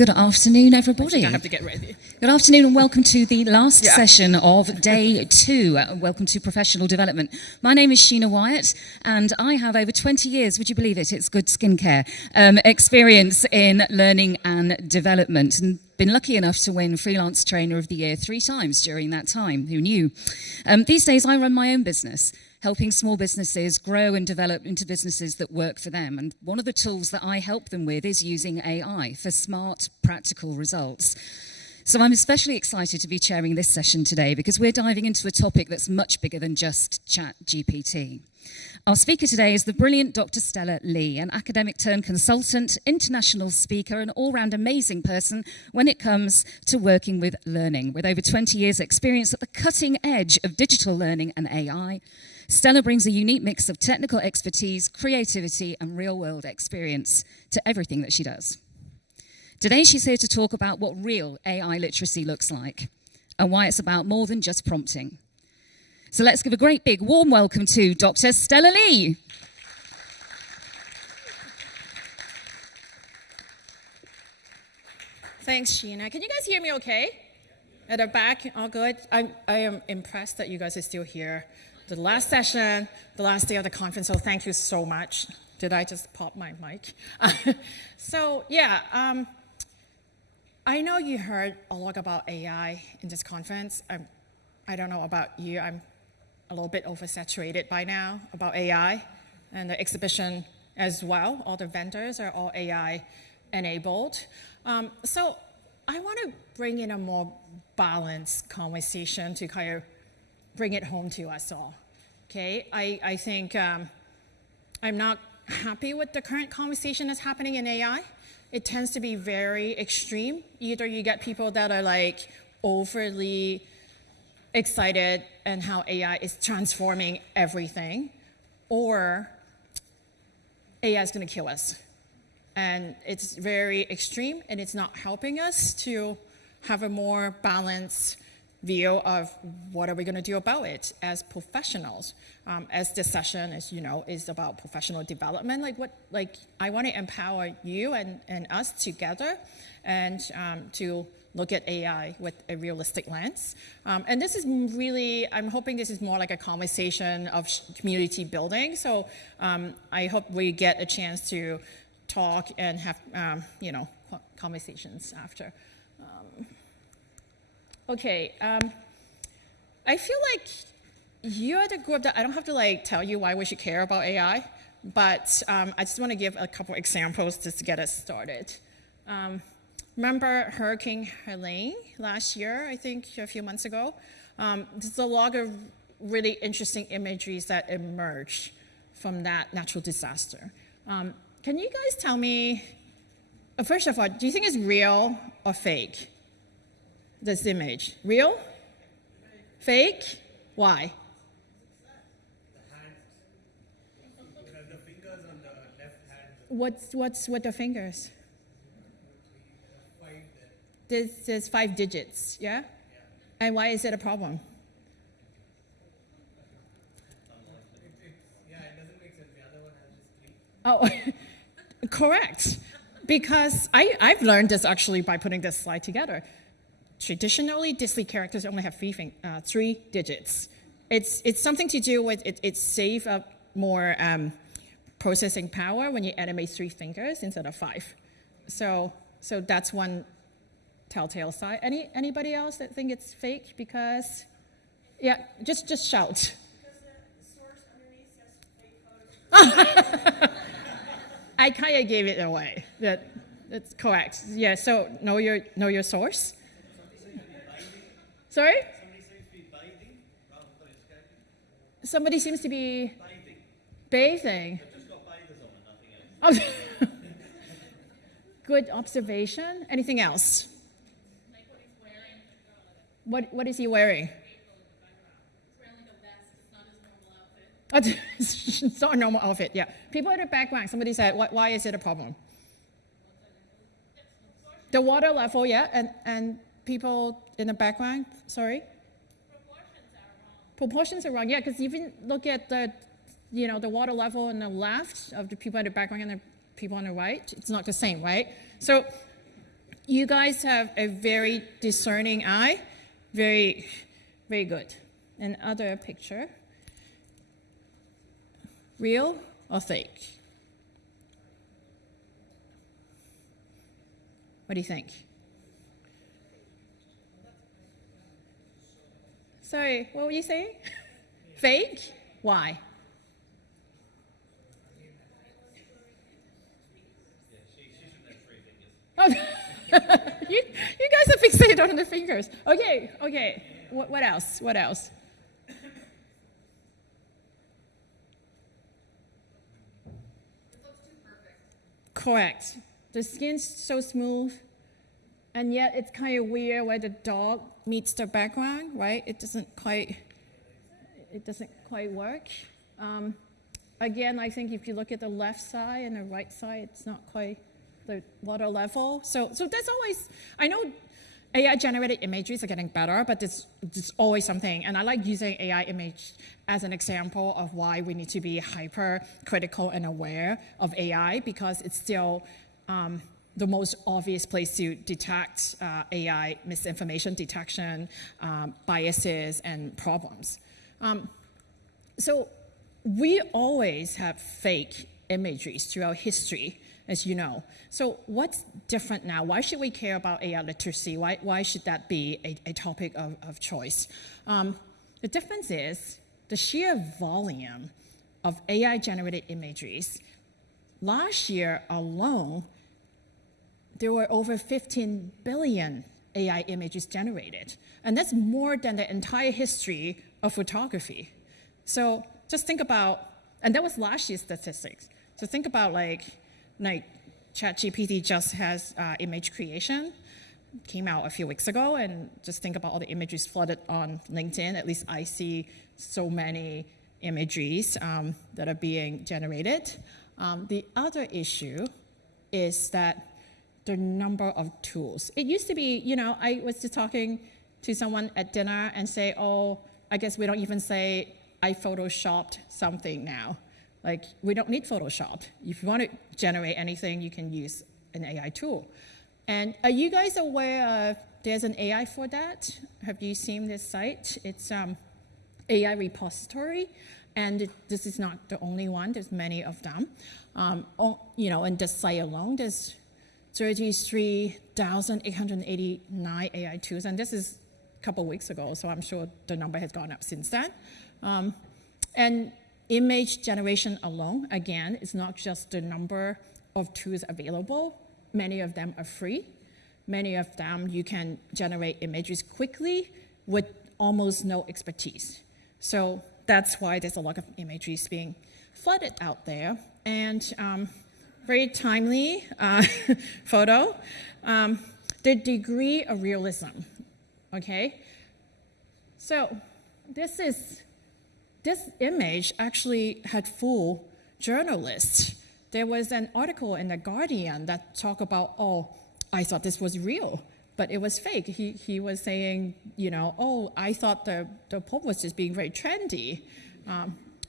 Good afternoon, everybody. I have to get ready. Good afternoon and welcome to the last session of day 2. Welcome to Professional Development. My name is Sheena Wyatt and I have over 20 years, would you believe it, it's good skincare, experience in learning and development. And been lucky enough to win Freelance Trainer of the Year 3 times during that time. Who knew? These days I run my own business, helping small businesses grow and develop into businesses that work for them. And one of the tools that I help them with is using AI for smart, practical results. So I'm especially excited to be chairing this session today because we're diving into a topic that's much bigger than just ChatGPT. Our speaker today is the brilliant Dr. Stella Lee, an academic turned consultant, international speaker, an all-round amazing person when it comes to working with learning. With over 20 years' experience at the cutting edge of digital learning and AI, Stella brings a unique mix of technical expertise, creativity, and real-world experience to everything that she does. Today, she's here to talk about what real AI literacy looks like and why it's about more than just prompting. So let's give a great big warm welcome to Dr. Stella Lee. Thanks, Sheena. Can you guys hear me okay? At the back, all good? I am impressed that you guys are still here. The last session, the last day of the conference, so thank you so much. Did I just pop my mic? I know you heard a lot about AI in this conference. I don't know about you, I'm a little bit oversaturated by now about AI and the exhibition as well. All the vendors are all AI enabled. So I want to bring in a more balanced conversation to kind of bring it home to us all. Okay, I think I'm not happy with the current conversation that's happening in AI. It tends to be very extreme. Either you get people that are like overly excited and how AI is transforming everything, or AI is going to kill us. And it's very extreme and it's not helping us to have a more balanced view of what are we going to do about it as professionals. As this session, as you know, is about professional development. I want to empower you and us together, and to look at AI with a realistic lens. And this is really, I'm hoping this is more like a conversation of community building. So I hope we get a chance to talk and have conversations after. I feel like you're the group that I don't have to tell you why we should care about AI, but I just want to give a couple examples just to get us started. Remember Hurricane Helene last year, I think a few months ago? There's a lot of really interesting imageries that emerged from that natural disaster. Can you guys tell me, first of all, do you think it's real or fake? This image. Real? Fake? Why? The hands. The fingers on the left hand. What's with the fingers? 5 there. There's 5 digits, yeah? And why is it a problem? It doesn't make sense. The other one has just 3. Oh, correct. Because I've learned this actually by putting this slide together. Traditionally, Disney characters only have 3 digits. It's something to do with it saves up more processing power when you animate 3 fingers instead of 5. So that's one telltale sign. Anybody else that think it's fake? Because just shout. Because the source underneath says fake photos. I kind of gave it away. That's correct. Yeah. So know your source. Sorry? Somebody seems to be bathing rather than escaping. Somebody seems to be bathing. They've just got bathers on and nothing else. Oh. Good observation. Anything else? Like what he's wearing. What is he wearing? He's wearing like a vest. It's not his normal outfit. It's not a normal outfit. Yeah. People in the background. Somebody said, "Why is it a problem?" The water level, yeah, and people in the background. Sorry. Proportions are wrong. Yeah, because even look at the water level on the left of the people in the background and the people on the right. It's not the same, right? So you guys have a very discerning eye. Very, very good. Another picture. Real or fake? What do you think? Sorry, what were you saying? Fake? Why? Oh, you guys are fixated on the fingers. Okay. What else? What else? Correct. The skin's so smooth, and yet it's kind of weird where the dog meets the background, right? It doesn't quite work. Again, I think if you look at the left side and the right side, it's not quite the water level. So there's always, I know AI-generated images are getting better, but there's always something. And I like using AI image as an example of why we need to be hyper-critical and aware of AI, because it's still the most obvious place to detect AI misinformation detection, biases, and problems. So we always have fake imagery throughout history, as you know. So what's different now? Why should we care about AI literacy? Why should that be a topic of choice? The difference is the sheer volume of AI-generated imageries. Last year alone, there were over 15 billion AI images generated. And that's more than the entire history of photography. So just think about, and that was last year's statistics. So think about like ChatGPT just has image creation, came out a few weeks ago, and just think about all the images flooded on LinkedIn. At least I see so many images that are being generated. The other issue is that the number of tools. It used to be, I was just talking to someone at dinner and say, oh, I guess we don't even say I photoshopped something now. Like, we don't need Photoshop. If you want to generate anything, you can use an AI tool. And are you guys aware of there's an AI for that? Have you seen this site? It's AI repository, and this is not the only one. There's many of them. In this site alone, there's 33,889 AI tools, and this is a couple weeks ago, so I'm sure the number has gone up since then. And image generation alone, again, is not just the number of tools available. Many of them are free. Many of them you can generate images quickly with almost no expertise. So that's why there's a lot of images being flooded out there. And very timely photo. The degree of realism, okay? So this image actually had fooled journalists. There was an article in The Guardian that talked about, oh, I thought this was real, but it was fake. He was saying, oh, I thought the Pope was just being very trendy,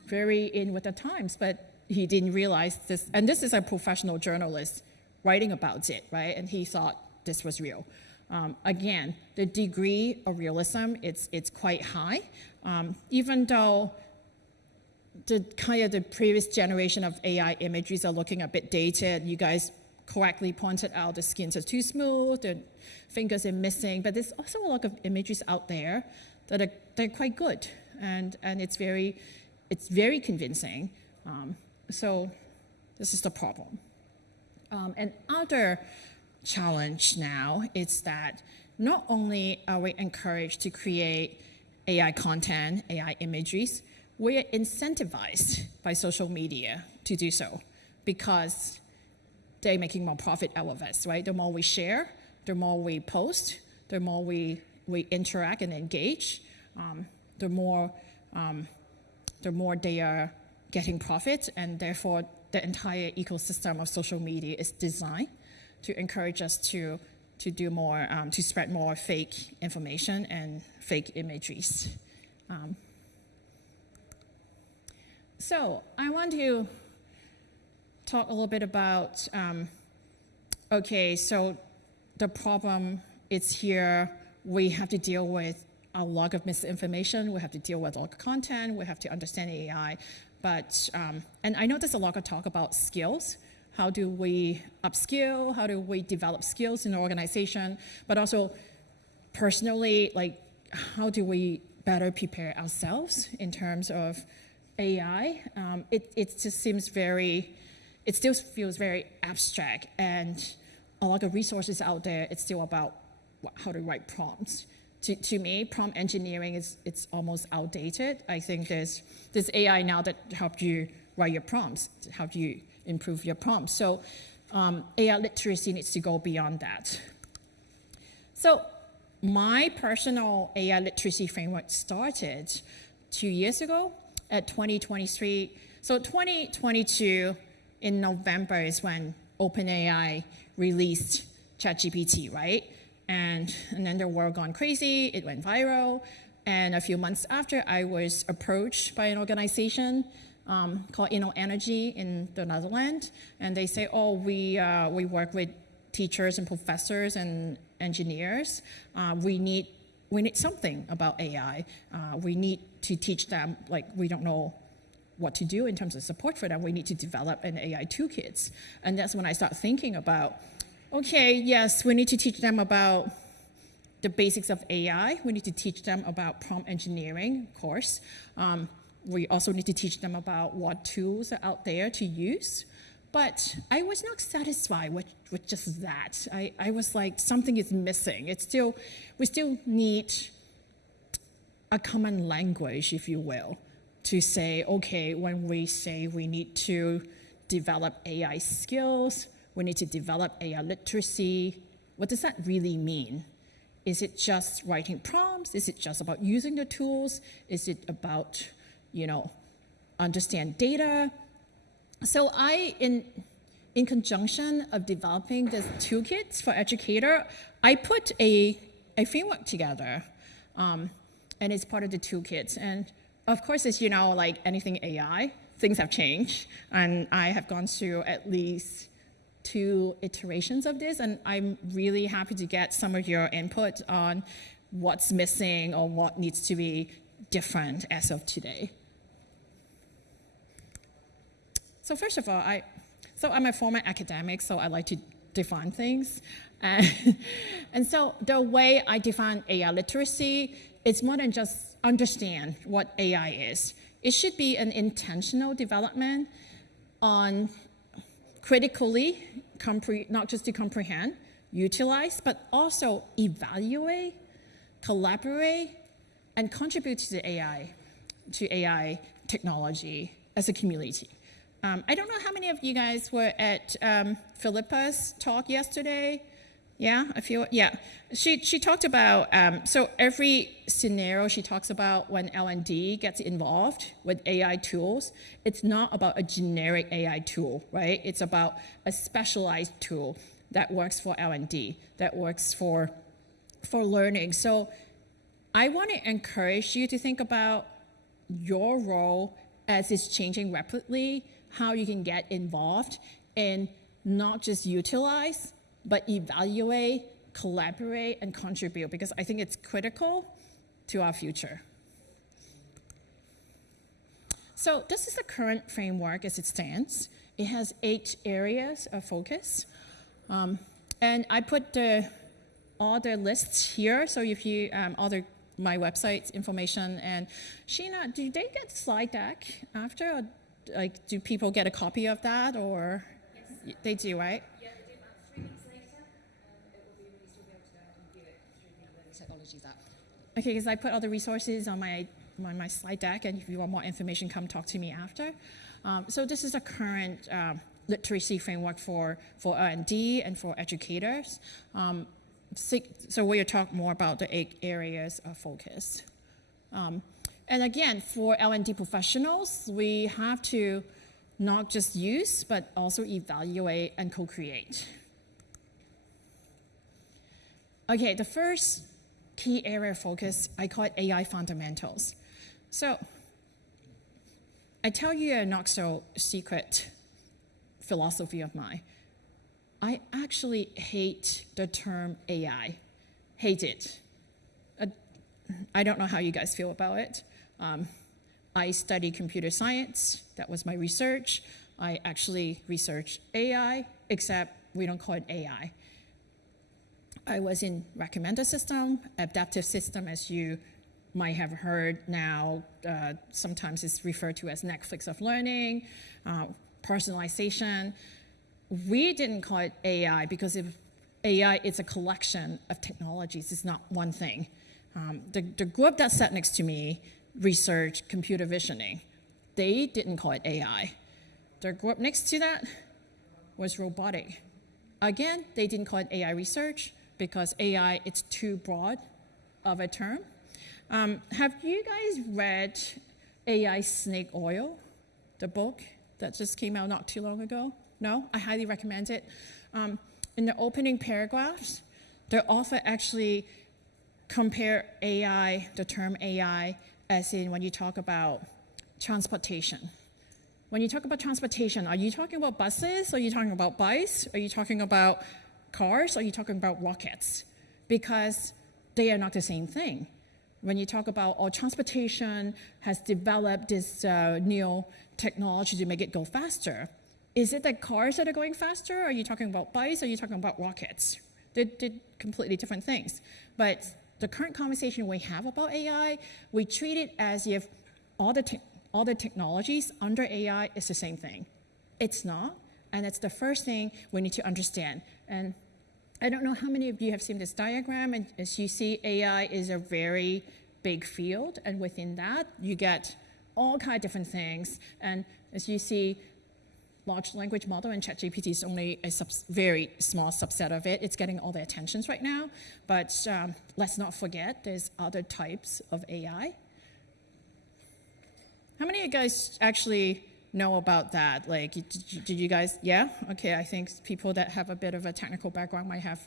very in with the times, but he didn't realize this. And this is a professional journalist writing about it, right? And he thought this was real. Again, the degree of realism, it's quite high. Even though the previous generation of AI images are looking a bit dated, you guys correctly pointed out the skins are too smooth, the fingers are missing, but there's also a lot of images out there that are quite good, and it's very convincing. So this is the problem. Another challenge now is that not only are we encouraged to create AI content, AI images, we are incentivized by social media to do so because they're making more profit out of us, right? The more we share, the more we post, the more we interact and engage, the more they are getting profit, and therefore the entire ecosystem of social media is designed to encourage us to do more, to spread more fake information and fake images. So I want to talk a little bit about, okay, so the problem is here. We have to deal with a lot of misinformation. We have to deal with a lot of content. We have to understand AI. But, and I know there's a lot of talk about skills. How do we upskill? How do we develop skills in the organization? But also, personally, like, how do we better prepare ourselves in terms of AI? It just seems it still feels very abstract, and a lot of resources out there, it's still about how to write prompts. To me, prompt engineering it's almost outdated. I think there's AI now that help you write your prompts, help you improve your prompts. So AI literacy needs to go beyond that. So my personal AI literacy framework started 2 years ago at 2023. So 2022 in November is when OpenAI released ChatGPT, right? And then the world gone crazy, it went viral. And a few months after, I was approached by an organization called Energy in the Netherlands. And they say, oh, we work with teachers and professors and engineers. We need something about AI. We need to teach them, like, we don't know what to do in terms of support for them. We need to develop an AI toolkit. And that's when I start thinking about, okay, yes, we need to teach them about the basics of AI. We need to teach them about prompt engineering, of course. We also need to teach them about what tools are out there to use. But I was not satisfied with just that. I was like, something is missing. We still need a common language, if you will, to say, okay, when we say we need to develop AI skills, we need to develop AI literacy, what does that really mean? Is it just writing prompts? Is it just about using the tools? Is it about, understand data? So in conjunction of developing this toolkits for educator, I put a framework together, and it's part of the toolkits. And of course, as you know, like anything AI, things have changed, and I have gone through at least 2 iterations of this, and I'm really happy to get some of your input on what's missing or what needs to be different as of today. So first of all, I'm a former academic, so I like to define things. And so the way I define AI literacy, it's more than just understand what AI is. It should be an intentional development on critically, not just to comprehend, utilize, but also evaluate, collaborate, and contribute to the AI technology as a community. I don't know how many of you guys were at Philippa's talk yesterday. Yeah, She talked about, so every scenario she talks about when L&D gets involved with AI tools, it's not about a generic AI tool, right? It's about a specialized tool that works for L&D, that works for learning. So I want to encourage you to think about your role as it's changing rapidly, how you can get involved and not just utilize, but evaluate, collaborate, and contribute, because I think it's critical to our future. So this is the current framework as it stands. It has 8 areas of focus. And I put all the lists here, so if you, my website information. And Sheena, do they get slide deck after? Or, like, do people get a copy of that, or? Yes. They do, right? Yeah, they do about 3 weeks later. It will be released, you'll be able to view it through the Learning Technologies app. Okay, because I put all the resources on my slide deck, and if you want more information, come talk to me after. So this is a current literacy framework for R&D and for educators. So we'll talk more about the 8 areas of focus. And again, for L&D professionals, we have to not just use, but also evaluate and co-create. Okay, the first key area of focus, I call it AI fundamentals. So I tell you a not so secret philosophy of mine. I actually hate the term AI. Hate it. I don't know how you guys feel about it. I study computer science. That was my research. I actually researched AI, except we don't call it AI. I was in recommender system, adaptive system, as you might have heard now. Sometimes it's referred to as Netflix of learning, personalization. We didn't call it AI because if AI is a collection of technologies, it's not one thing. The group that sat next to me researched computer visioning. They didn't call it AI. The group next to that was robotic. Again, they didn't call it AI research because AI, it's too broad of a term. Have you guys read AI Snake Oil, the book that just came out not too long ago? No? I highly recommend it. In the opening paragraphs, the author actually compare AI, the term AI, as in when you talk about transportation. When you talk about transportation, are you talking about buses? Are you talking about bikes? Are you talking about cars? Are you talking about rockets? Because they are not the same thing. When you talk about transportation has developed this new technology to make it go faster, is it the cars that are going faster? Are you talking about bikes? Are you talking about rockets? They're completely different things. But the current conversation we have about AI, we treat it as if all the technologies under AI is the same thing. It's not, and it's the first thing we need to understand. And I don't know how many of you have seen this diagram, and as you see, AI is a very big field, and within that, you get all kinds of different things. And as you see, large language model and ChatGPT is only a very small subset of it. It's getting all the attentions right now, but let's not forget there's other types of AI. How many of you guys actually know about that? Like, did you guys, yeah? Okay, I think people that have a bit of a technical background might have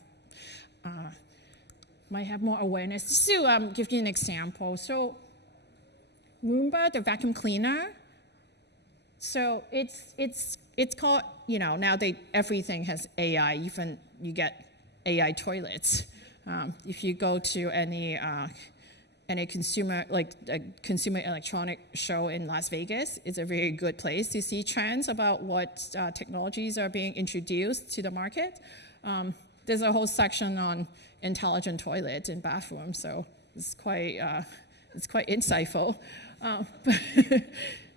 more awareness. So give you an example. So Roomba, the vacuum cleaner, so it's called, now everything has AI, even you get AI toilets. If you go to any consumer, like a consumer electronic show in Las Vegas, it's a very good place to see trends about what technologies are being introduced to the market. There's a whole section on intelligent toilets in bathrooms, so it's quite insightful.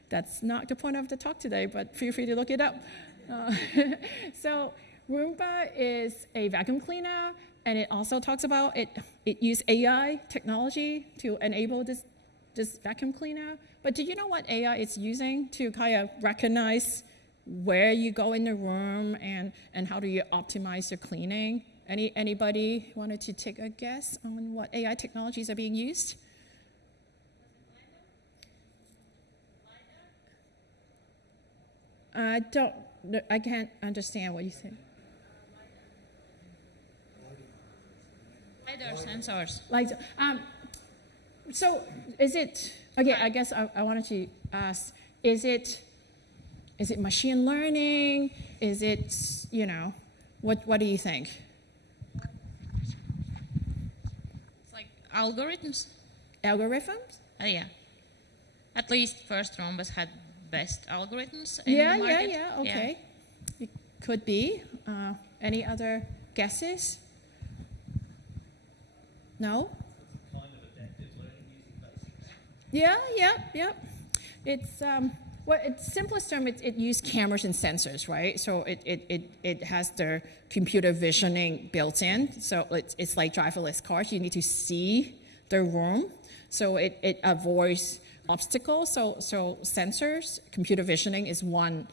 That's not the point of the talk today, but feel free to look it up. So Roomba is a vacuum cleaner, and it also talks about it used AI technology to enable this vacuum cleaner. But do you know what AI is using to kind of recognize where you go in the room and how do you optimize your cleaning? Anybody wanted to take a guess on what AI technologies are being used? I can't understand what you say. LiDAR sensors. So is it, okay, I guess I wanted to ask, is it machine learning? Is it, what do you think? It's like algorithms. Algorithms? Yeah. At least first Rhombus had best algorithms in the market. Yeah, okay. It could be. Any other guesses? No? Kind of adaptive learning using basics. Yeah. It's its simplest term. It uses cameras and sensors, right? So it has the computer visioning built in. So it's like driverless cars. You need to see the room, so it avoids obstacles. So sensors, computer visioning is one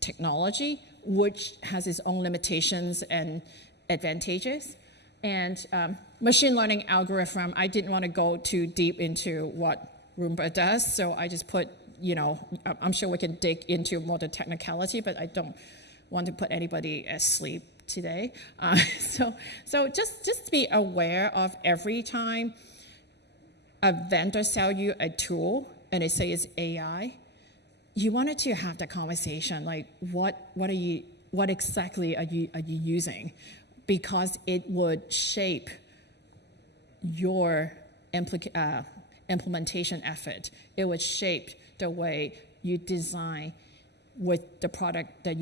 technology which has its own limitations and advantages. And machine learning algorithm, I didn't want to go too deep into what Roomba does, so I just put, I'm sure we can dig into more the technicality, but I don't want to put anybody asleep today. So just be aware of every time a vendor sell you a tool and they say it's AI, you wanted to have the conversation, like what are you what exactly are you using, because it would shape your implementation effort. It would shape the way you design with the product that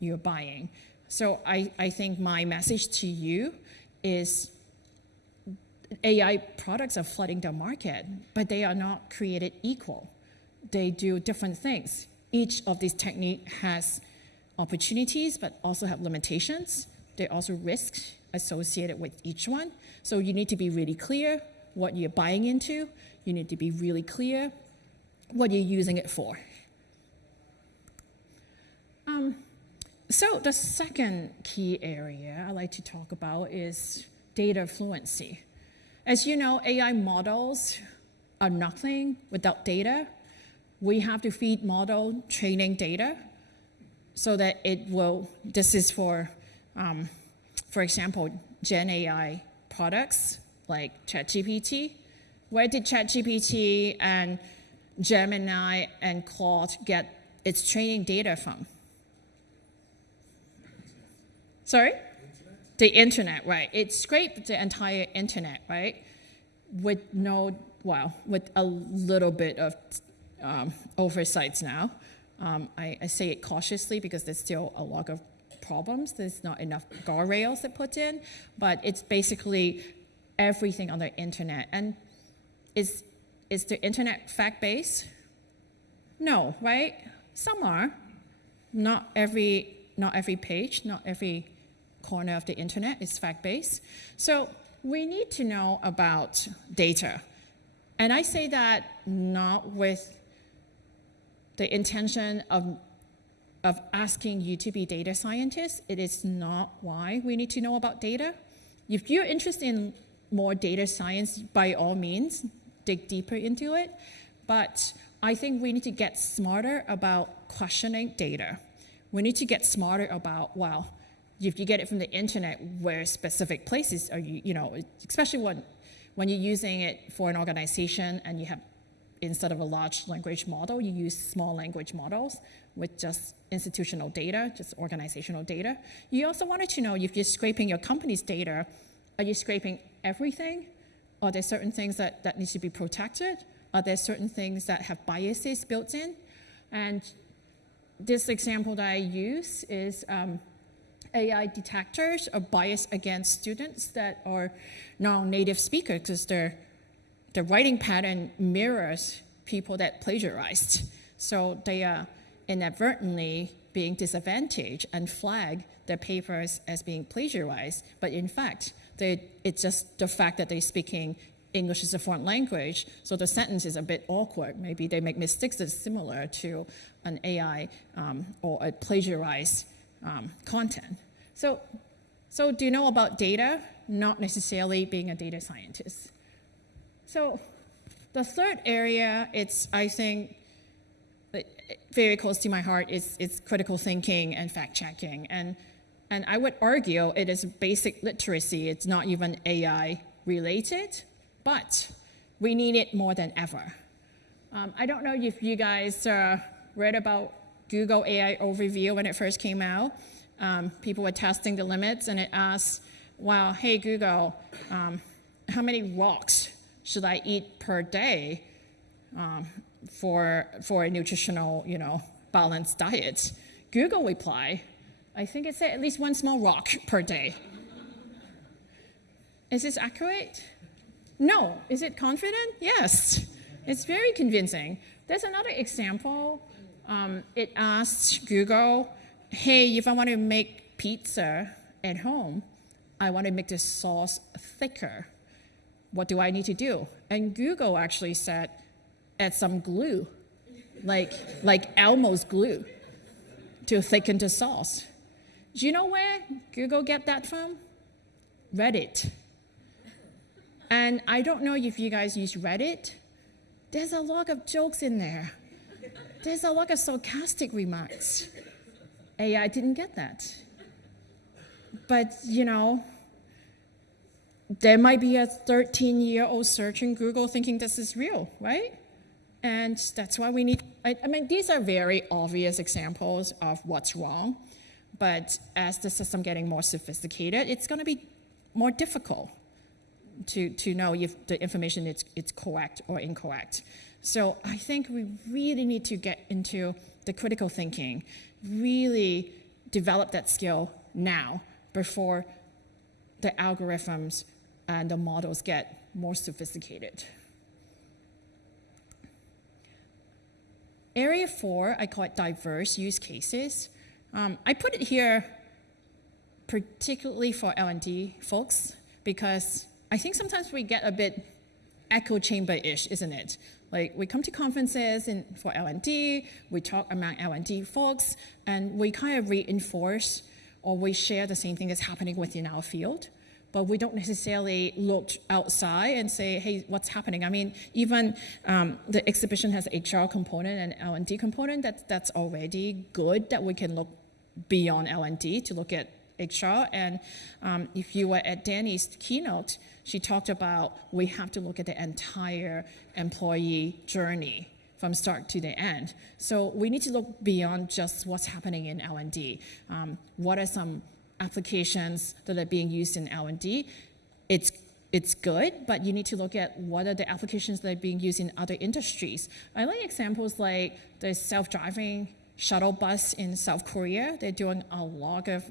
you're buying. So I think my message to you is AI products are flooding the market, but they are not created equal. They do different things. Each of these techniques has opportunities, but also have limitations. There are also risks associated with each one. So you need to be really clear what you're buying into. You need to be really clear what you're using it for. So the second key area I like to talk about is data fluency. As you know, AI models are nothing without data. We have to feed model training data so that it will, this is for example, Gen AI products like ChatGPT. Where did ChatGPT and Gemini and Claude get its training data from? Sorry? The internet, right. It scraped the entire internet, right? With a little bit of oversights now. I say it cautiously because there's still a lot of problems. There's not enough guardrails that put in, but it's basically everything on the internet. And is the internet fact-based? No, right? Some are. Not every page, not every corner of the internet is fact-based. So we need to know about data. And I say that not with the intention of asking you to be data scientists. It is not why we need to know about data. If you're interested in more data science, by all means, dig deeper into it. But I think we need to get smarter about questioning data. We need to get smarter about, if you get it from the internet, where specific places are you, especially when you're using it for an organization and you have, instead of a large language model, you use small language models with just institutional data, just organizational data. You also wanted to know if you're scraping your company's data, are you scraping everything? Are there certain things that needs to be protected? Are there certain things that have biases built in? And this example that I use is AI detectors are biased against students that are non-native speakers because the writing pattern mirrors people that plagiarized. So they are inadvertently being disadvantaged and flag their papers as being plagiarized. But in fact, it's just the fact that they're speaking English as a foreign language, so the sentence is a bit awkward. Maybe they make mistakes that's similar to an AI or a plagiarized content. So do you know about data? Not necessarily being a data scientist. So the third area, I think, very close to my heart is critical thinking and fact-checking. And I would argue it is basic literacy. It's not even AI related, but we need it more than ever. I don't know if you guys read about Google AI Overview when it first came out. People were testing the limits, and it asked, hey Google, how many rocks should I eat per day for a nutritional, balanced diet? Google replied, I think it said at least one small rock per day. Is this accurate? No. Is it confident? Yes. It's very convincing. There's another example. It asked Google, hey, if I want to make pizza at home, I want to make the sauce thicker. What do I need to do? And Google actually said, add some glue, like Elmo's glue, to thicken the sauce. Do you know where Google get that from? Reddit. And I don't know if you guys use Reddit. There's a lot of jokes in there. There's a lot of sarcastic remarks. AI didn't get that. But, there might be a 13-year-old searching Google thinking this is real, right? And that's why we need, these are very obvious examples of what's wrong. But as the system getting more sophisticated, it's going to be more difficult to know if the information is correct or incorrect. So I think we really need to get into the critical thinking, really develop that skill now before the algorithms and the models get more sophisticated. Area 4, I call it diverse use cases. I put it here particularly for L&D folks because I think sometimes we get a bit echo chamber-ish, isn't it? Like we come to conferences for L&D, we talk among L&D folks, and we kind of reinforce or we share the same thing that's happening within our field, but we don't necessarily look outside and say, hey, what's happening? I mean, even the exhibition has HR component and L&D component. That's already good that we can look beyond L&D to look at HR. And if you were at Danny's keynote, she talked about we have to look at the entire employee journey from start to the end. So we need to look beyond just what's happening in L&D. What are some applications that are being used in L&D? It's good, but you need to look at what are the applications that are being used in other industries. I like examples like the self-driving shuttle bus in South Korea. They're doing a lot of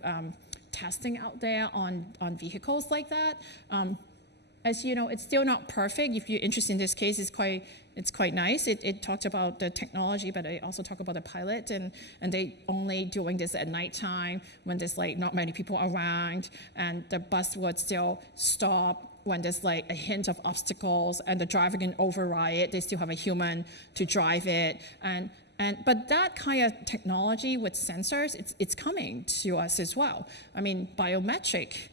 testing out there on vehicles like that. As you know, it's still not perfect. If you're interested in this case, it's quite nice. It talked about the technology, but they also talk about the pilot, and they only doing this at nighttime when there's like not many people around, and the bus would still stop when there's like a hint of obstacles, and the driver can override it. They still have a human to drive it, but that kind of technology with sensors, it's coming to us as well. I mean, biometric,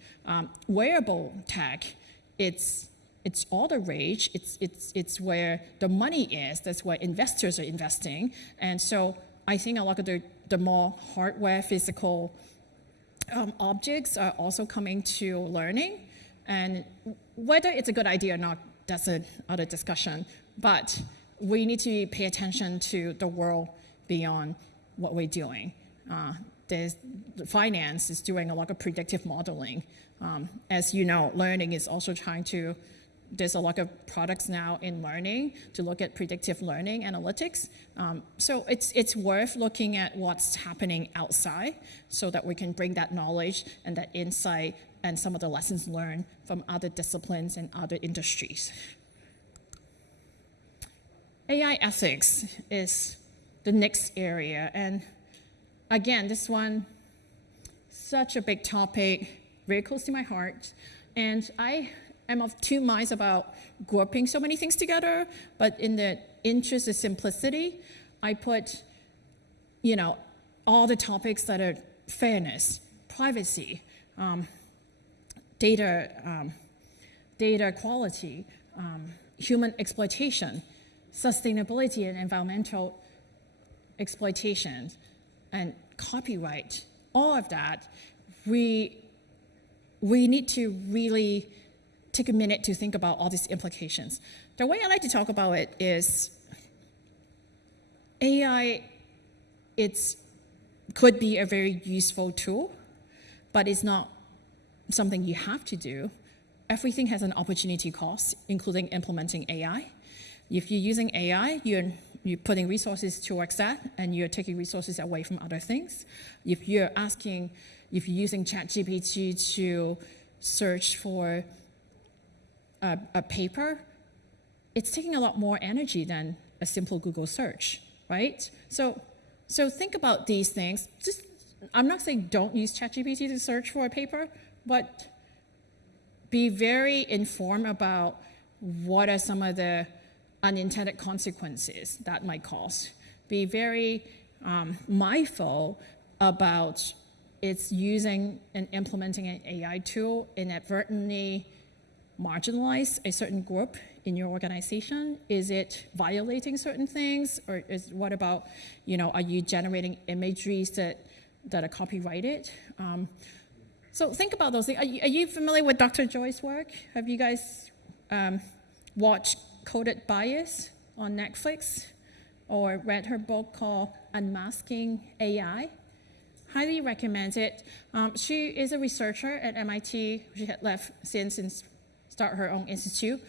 wearable tech, it's all the rage. It's where the money is. That's where investors are investing. And so I think a lot of the more hardware, physical objects are also coming to learning. And whether it's a good idea or not, that's another discussion. But we need to pay attention to the world beyond what we're doing. Finance is doing a lot of predictive modeling. As you know, learning is also there's a lot of products now in learning to look at predictive learning analytics. So it's worth looking at what's happening outside so that we can bring that knowledge and that insight and some of the lessons learned from other disciplines and other industries. AI ethics is the next area. And again, this one, such a big topic, very close to my heart. And I am of two minds about grouping so many things together, but in the interest of simplicity, I put, all the topics that are fairness, privacy, data quality, human exploitation, sustainability and environmental exploitation, and copyright, all of that, we need to really take a minute to think about all these implications. The way I like to talk about it is AI, could be a very useful tool, but it's not something you have to do. Everything has an opportunity cost, including implementing AI. If you're using AI, you're putting resources towards that, and you're taking resources away from other things. If you're using ChatGPT to search for a paper, it's taking a lot more energy than a simple Google search, right? So think about these things. I'm not saying don't use ChatGPT to search for a paper, but be very informed about what are some of the unintended consequences that might cause. Be very mindful about its using and implementing an AI tool inadvertently marginalize a certain group in your organization. Is it violating certain things, or what about, are you generating imageries that are copyrighted? So think about those things. Are you familiar with Dr. Joy's work? Have you guys watched Coded Bias on Netflix, or read her book called Unmasking AI? highly recommend it. She is a researcher at MIT. She had left since and start her own institute.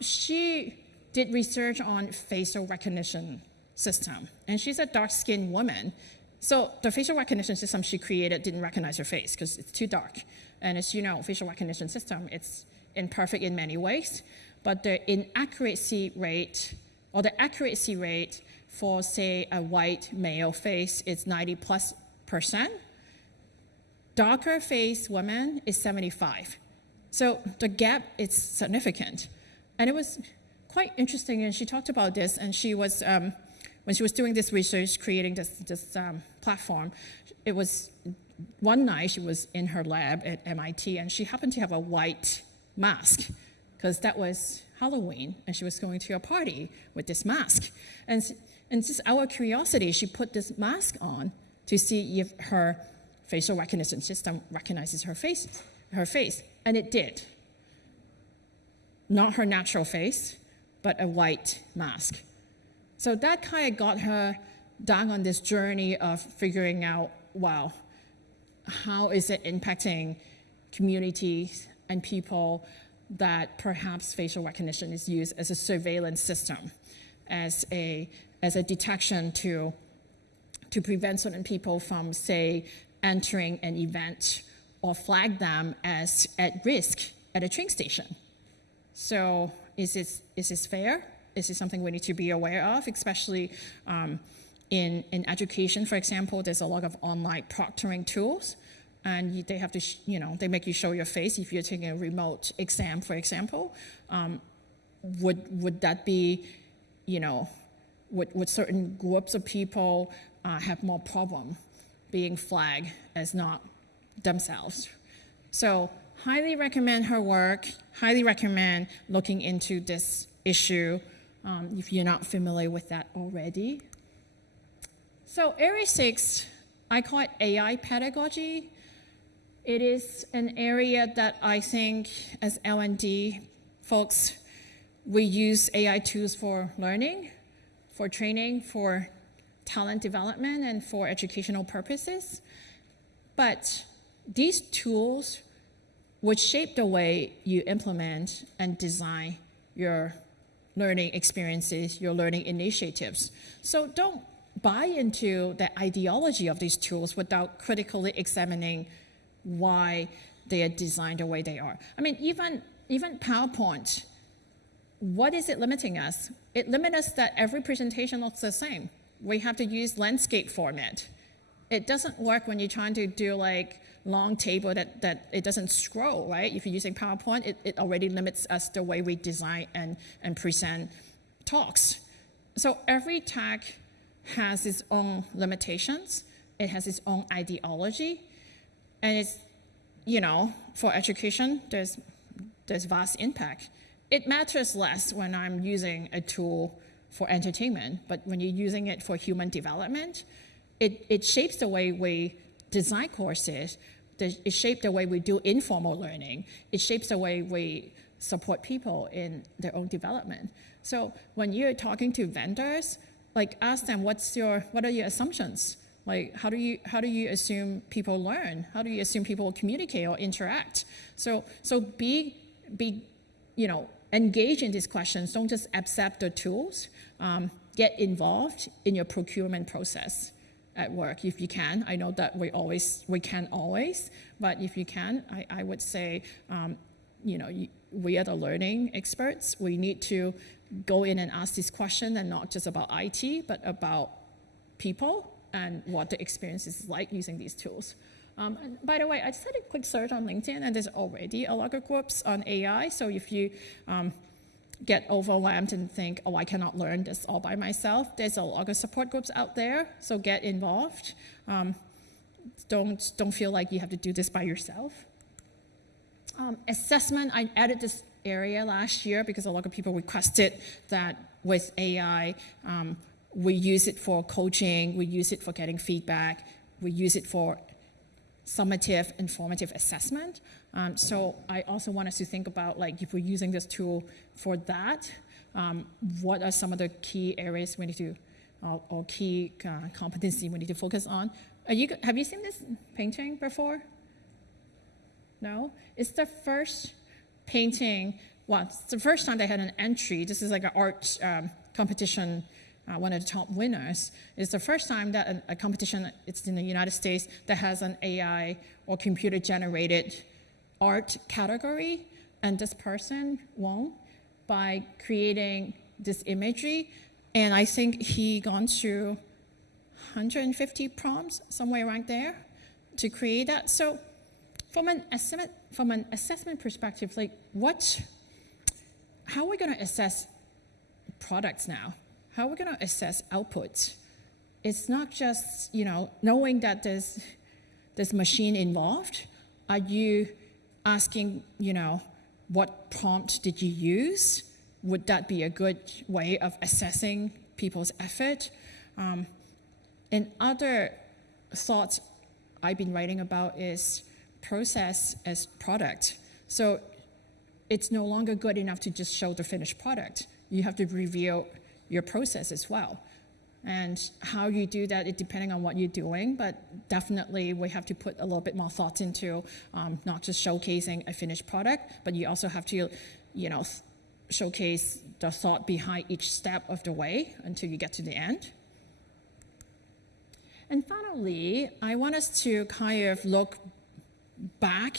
She did research on facial recognition system, and she's a dark-skinned woman. So the facial recognition system she created didn't recognize her face because it's too dark. And as you know, facial recognition system, it's imperfect in many ways, but the inaccuracy rate, or the accuracy rate for, say, a white male face is 90+%. Darker face woman is 75. So the gap is significant. And it was quite interesting, and she talked about this, and she was, when she was doing this research, creating this platform, it was one night she was in her lab at MIT, and she happened to have a white mask, because that was Halloween, and she was going to a party with this mask. And just out of curiosity, she put this mask on to see if her facial recognition system recognizes her face, and it did. Not her natural face, but a white mask. So that kind of got her down on this journey of figuring out, wow, how is it impacting communities and people that perhaps facial recognition is used as a surveillance system, as a detection to prevent certain people from, say, entering an event or flag them as at risk at a train station. So is this fair? Is this something we need to be aware of, especially in education, for example? There's a lot of online proctoring tools, and they have to, they make you show your face if you're taking a remote exam, for example. Would that be, would certain groups of people have more problem being flagged as not themselves? So highly recommend her work, highly recommend looking into this issue if you're not familiar with that already. So area 6, I call it AI pedagogy. It is an area that I think as L&D folks, we use AI tools for learning, for training, for talent development, and for educational purposes. But these tools would shape the way you implement and design your learning experiences, your learning initiatives. So don't buy into the ideology of these tools without critically examining why they are designed the way they are. I mean, even PowerPoint, what is it limiting us? It limits us that every presentation looks the same. We have to use landscape format. It doesn't work when you're trying to do like long table that it doesn't scroll, right? If you're using PowerPoint, it already limits us the way we design and present talks. So every tech has its own limitations. It has its own ideology. And it's, for education, there's vast impact. It matters less when I'm using a tool for entertainment, but when you're using it for human development, it shapes the way we design courses. It shapes the way we do informal learning. It shapes the way we support people in their own development. So when you're talking to vendors, like ask them, what are your assumptions? Like how do you assume people learn? How do you assume people communicate or interact? So be engage in these questions. Don't just accept the tools. Get involved in your procurement process at work if you can. I know that we can't always, but if you can, I would say, we are the learning experts. We need to go in and ask this question, and not just about IT, but about people and what the experience is like using these tools. And by the way, I just had a quick search on LinkedIn, and there's already a lot of groups on AI. So if you get overwhelmed and think, oh, I cannot learn this all by myself, there's a lot of support groups out there. So get involved. Don't feel like you have to do this by yourself. Assessment, I added this area last year because a lot of people requested that with AI, we use it for coaching, we use it for getting feedback, we use it for summative, informative assessment. So I also want us to think about, like, if we're using this tool for that, what are some of the key areas we need to, or key competency we need to focus on? Have you seen this painting before? No? It's the first painting, well, it's the first time they had an entry. This is like an art competition, one of the top winners. It's the first time that a competition, it's in the United States, that has an AI or computer-generated art category. And this person won by creating this imagery. And I think he gone through 150 prompts, somewhere around there, to create that. So from an assessment perspective, like how are we going to assess products now? How are we going to assess outputs? It's not just, knowing that there's machine involved. Are you asking, what prompt did you use? Would that be a good way of assessing people's effort? And other thoughts I've been writing about is process as product. So it's no longer good enough to just show the finished product. You have to reveal your process as well. And how you do that, it depending on what you're doing, but definitely we have to put a little bit more thought into not just showcasing a finished product, but you also have to, showcase the thought behind each step of the way until you get to the end. And finally, I want us to kind of look back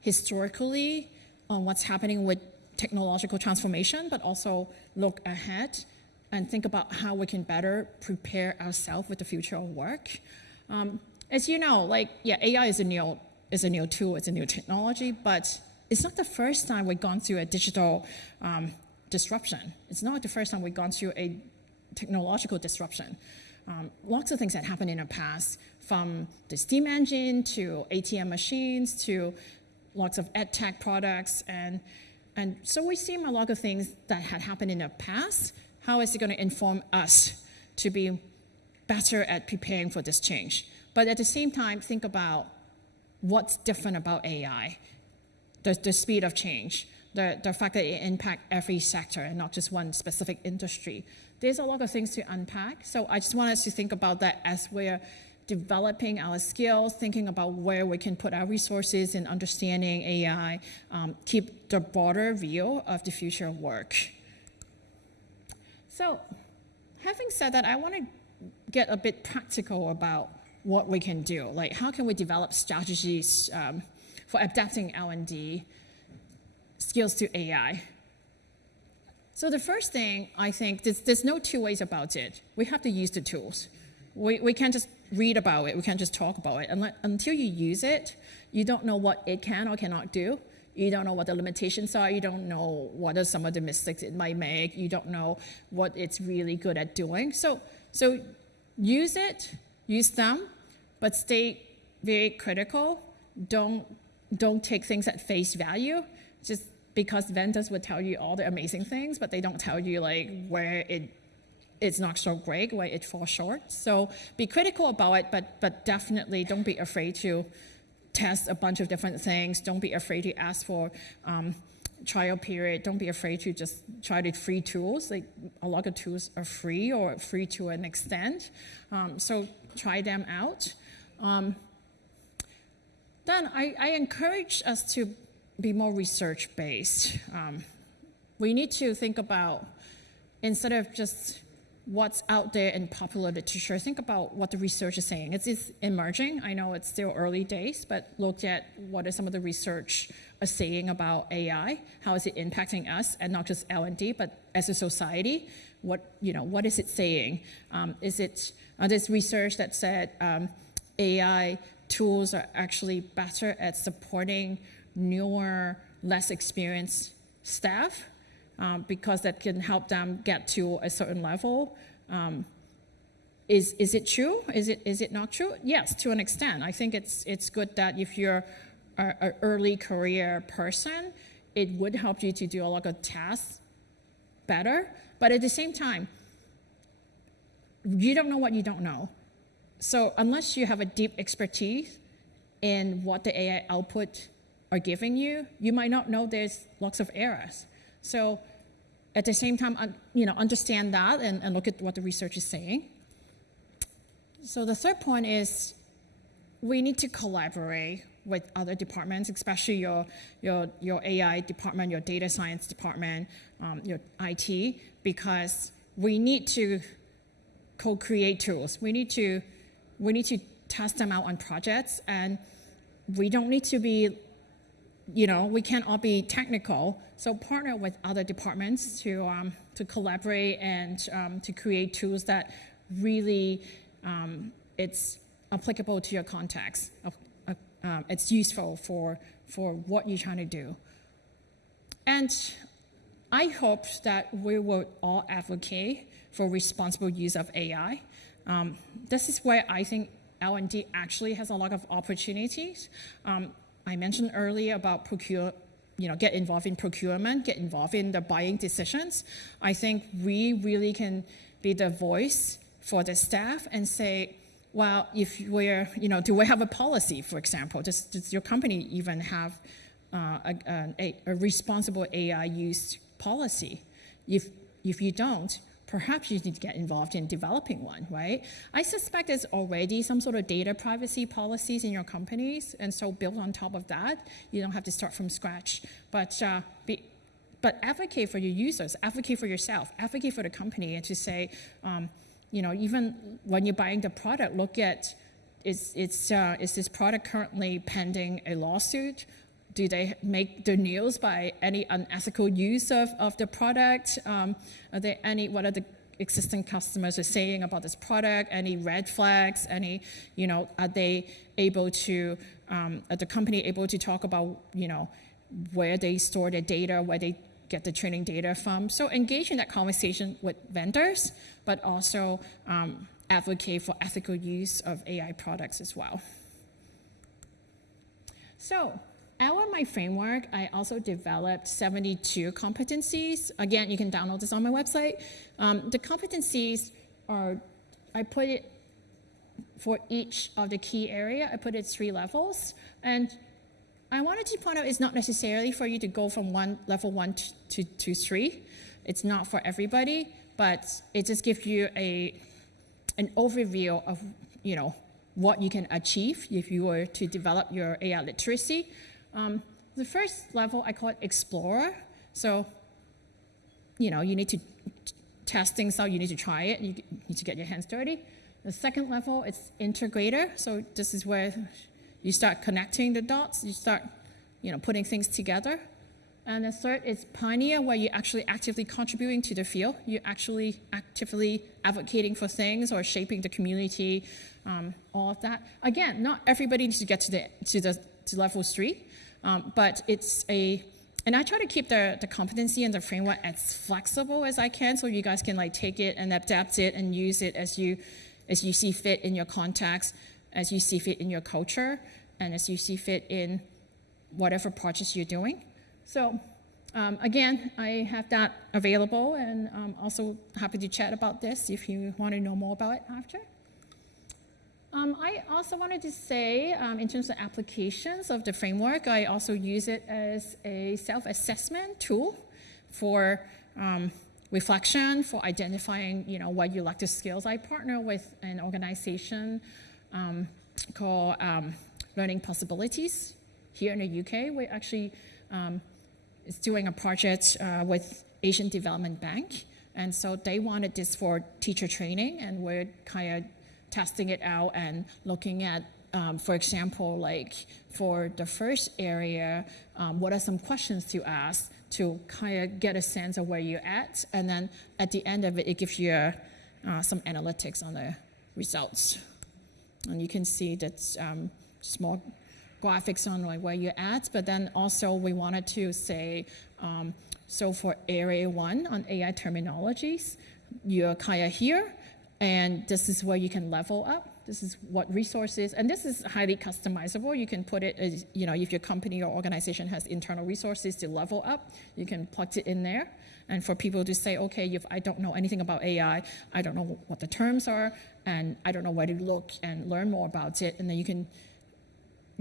historically on what's happening with technological transformation, but also look ahead and think about how we can better prepare ourselves with the future of work. As you know, AI is a new tool, it's a new technology, but it's not the first time we've gone through a digital disruption. It's not the first time we've gone through a technological disruption. Lots of things that happened in the past, from the steam engine to ATM machines to lots of ed tech products. And so we've seen a lot of things that had happened in the past. How is it going to inform us to be better at preparing for this change? But at the same time, think about what's different about AI, the speed of change, the fact that it impacts every sector and not just one specific industry. There's a lot of things to unpack. So I just want us to think about that as we're developing our skills, thinking about where we can put our resources in understanding AI, keep the broader view of the future of work. So having said that, I want to get a bit practical about what we can do. Like, how can we develop strategies for adapting L&D skills to AI? So the first thing, I think, there's no two ways about it. We have to use the tools. We can't just read about it. We can't just talk about it. Until you use it, you don't know what it can or cannot do. You don't know what the limitations are. You don't know what are some of the mistakes it might make. You don't know what it's really good at doing. So use it, use them, but stay very critical. Don't take things at face value, just because vendors would tell you all the amazing things, but they don't tell you where it's not so great, where it falls short. So be critical about it, but definitely don't be afraid to test a bunch of different things. Don't be afraid to ask for trial period. Don't be afraid to just try the free tools. A lot of tools are free or free to an extent. So try them out. Then I encourage us to be more research-based. We need to think about, instead of just what's out there in popular literature, think about what the research is saying. It's emerging. I know it's still early days, but look at what are some of the research are saying about AI. How is it impacting us, and not just L&D, but as a society? What is it saying? There's research that said AI tools are actually better at supporting newer, less experienced staff because that can help them get to a certain level. Is it true? Is it not true? Yes, to an extent. I think it's good that if you're an early career person, it would help you to do a lot of tasks better. But at the same time, you don't know what you don't know. So unless you have a deep expertise in what the AI output are giving you, you might not know there's lots of errors. So at the same time, understand that and look at what the research is saying. So the third point is we need to collaborate with other departments, especially your AI department, your data science department, your IT, because we need to co-create tools. We need to test them out on projects, and we don't need to be, we can't all be technical. So partner with other departments to collaborate and to create tools that really it's applicable to your context. It's useful for what you're trying to do. And I hope that we will all advocate for responsible use of AI. This is where I think L&D actually has a lot of opportunities. I mentioned earlier about get involved in procurement, get involved in the buying decisions. I think we really can be the voice for the staff and say, well, if we're, do we have a policy, for example? Does your company even have a responsible AI use policy? If you don't, perhaps you need to get involved in developing one, right? I suspect there's already some sort of data privacy policies in your companies, and so build on top of that. You don't have to start from scratch. But advocate for your users, advocate for yourself, advocate for the company, and to say, even when you're buying the product, look at, is this product currently pending a lawsuit? Do they make the news by any unethical use of the product? What are the existing customers are saying about this product? Any red flags? Are they able to, are the company able to talk about, where they store their data, where they get the training data from? So engage in that conversation with vendors, but also advocate for ethical use of AI products as well. So, my framework, I also developed 72 competencies. Again, you can download this on my website. The competencies I put it for each of the key area, I put it 3 levels. And I wanted to point out it's not necessarily for you to go from level 1 to 3. It's not for everybody, but it just gives you an overview of, what you can achieve if you were to develop your AI literacy. The first level, I call it Explorer. So, you need to test things out, you need to try it, you need to get your hands dirty. The second level, it's Integrator. So this is where you start connecting the dots, you start, putting things together. And the third is Pioneer, where you're actually actively contributing to the field. You're actually actively advocating for things or shaping the community, all of that. Again, not everybody needs to get to level 3. But and I try to keep the competency and the framework as flexible as I can, so you guys can take it and adapt it and use it as you see fit in your context, as you see fit in your culture, and as you see fit in whatever projects you're doing. So again, I have that available, and I'm also happy to chat about this if you want to know more about it after. I also wanted to say, in terms of applications of the framework, I also use it as a self-assessment tool for reflection, for identifying, what you lack the skills. I partner with an organization called Learning Possibilities here in the UK. We actually is doing a project with Asian Development Bank, and so they wanted this for teacher training, and we're kind of testing it out and looking at, for example, for the first area, what are some questions to ask to kind of get a sense of where you're at, and then at the end of it, it gives you some analytics on the results. And you can see that small graphics on where you're at, but then also we wanted to say, so for area 1 on AI terminologies, you're kind of here, and this is where you can level up. This is what resources, and this is highly customizable. You can put it as, if your company or organization has internal resources to level up, you can plug it in there. And for people to say, okay, if I don't know anything about AI, I don't know what the terms are, and I don't know where to look and learn more about it, and then you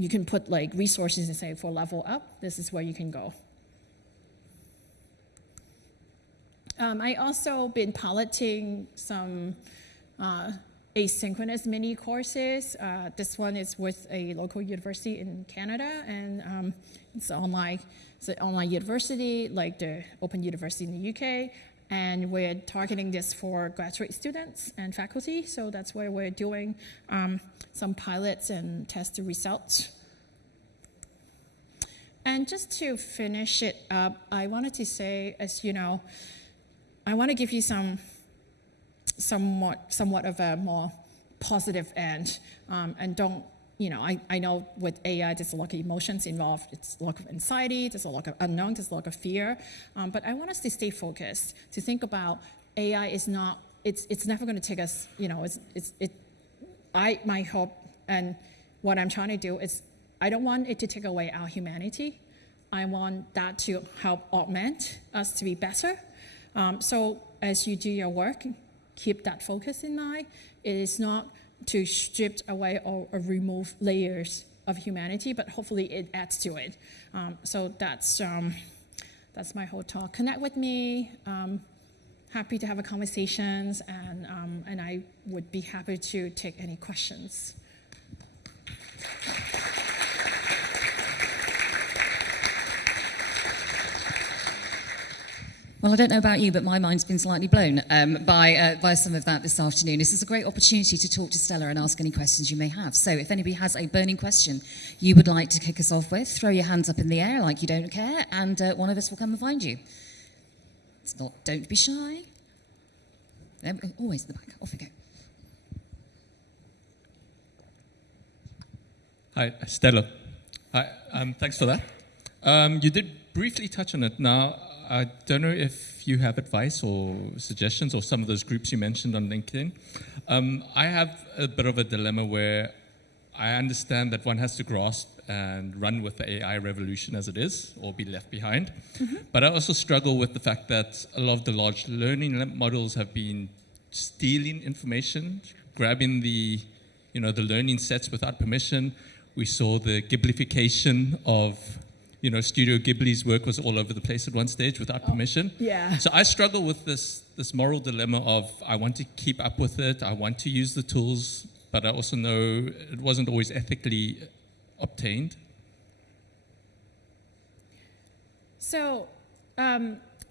can put resources and say, for level up, this is where you can go. I also been piloting some asynchronous mini courses. This one is with a local university in Canada, and it's online. It's an online university, like the Open University in the UK, and we're targeting this for graduate students and faculty. So that's where we're doing some pilots and test the results. And just to finish it up, I wanted to say, as you know, I want to give you somewhat of a more positive end, and don't, I know with AI there's a lot of emotions involved. It's a lot of anxiety, there's a lot of unknown, there's a lot of fear, but I want us to stay focused, to think about AI is not, it's never going to take us, my hope and what I'm trying to do is, I don't want it to take away our humanity. I want that to help augment us to be better. So as you do your work, keep that focus in mind. It is not to strip away or remove layers of humanity, but hopefully it adds to it. So that's my whole talk. Connect with me. Happy to have a conversations, and I would be happy to take any questions. Well, I don't know about you, but my mind's been slightly blown by some of that this afternoon. This is a great opportunity to talk to Stella and ask any questions you may have. So if anybody has a burning question you would like to kick us off with, throw your hands up in the air like you don't care, and one of us will come and find you. It's not, don't be shy. Always the back. Off we go. Hi, Stella. Hi, thanks for that. You did briefly touch on it. Now, I don't know if you have advice or suggestions or some of those groups you mentioned on LinkedIn. I have a bit of a dilemma where I understand that one has to grasp and run with the AI revolution as it is, or be left behind. Mm-hmm. But I also struggle with the fact that a lot of the large learning models have been stealing information, grabbing the learning sets without permission. We saw the Ghiblification of Studio Ghibli's work was all over the place at one stage without permission. Yeah. So I struggle with this moral dilemma of I want to keep up with it, I want to use the tools, but I also know it wasn't always ethically obtained. So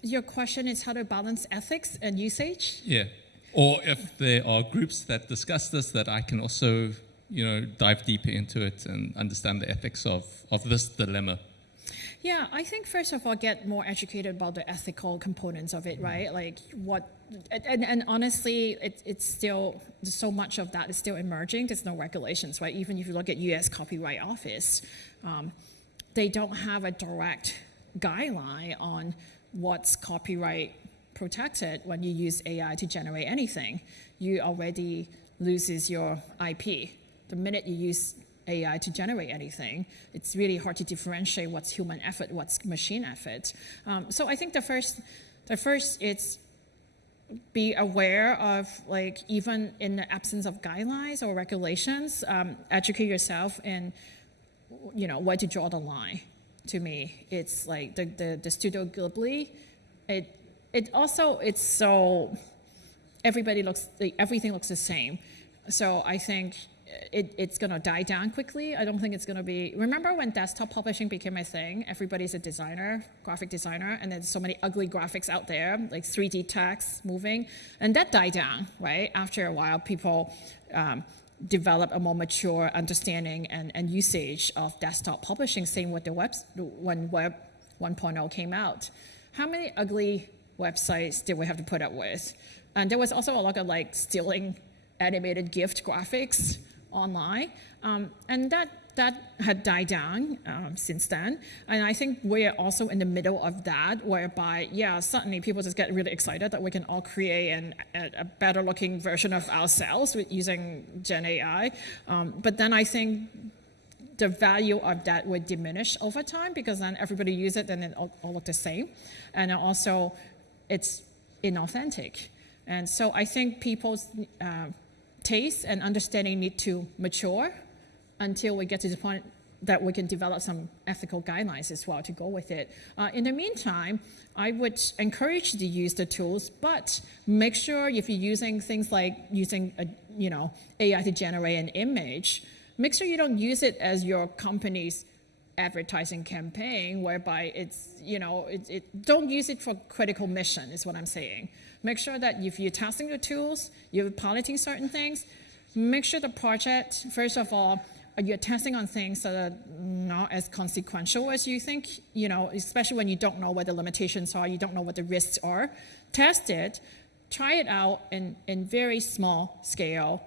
your question is how to balance ethics and usage? Yeah. Or if there are groups that discuss this, that I can also dive deeper into it and understand the ethics of this dilemma. Yeah, I think first of all, get more educated about the ethical components of it, right? Like and honestly, it's still, so much of that is still emerging. There's no regulations, right? Even if you look at US Copyright Office, they don't have a direct guideline on what's copyright protected when you use AI to generate anything. You already loses your IP. The minute you use AI to generate anything, it's really hard to differentiate what's human effort, what's machine effort. So I think the first it's be aware of, like, even in the absence of guidelines or regulations, educate yourself in, where to draw the line. To me, it's like the Studio Ghibli. It's so everything looks the same. So I think it's going to die down quickly. I don't think it's going to be... Remember when desktop publishing became a thing? Everybody's a designer, graphic designer, and there's so many ugly graphics out there, like 3D text moving, and that died down, right? After a while, people develop a more mature understanding and usage of desktop publishing, same with the when Web 1.0 came out. How many ugly websites did we have to put up with? And there was also a lot of stealing animated GIF graphics online, and that had died down since then. And I think we're also in the middle of that, whereby, suddenly people just get really excited that we can all create a better looking version of ourselves using Gen AI. But then I think the value of that would diminish over time, because then everybody use it and it all look the same. And also it's inauthentic. And so I think people's taste and understanding need to mature until we get to the point that we can develop some ethical guidelines as well to go with it. In the meantime, I would encourage you to use the tools, but make sure if you're using things like using AI to generate an image, make sure you don't use it as your company's advertising campaign, whereby don't use it for critical mission, is what I'm saying. Make sure that if you're testing the tools, you're piloting certain things, make sure the project, first of all, you're testing on things that are not as consequential as you think, especially when you don't know what the limitations are, you don't know what the risks are. Test it, try it out in very small scale,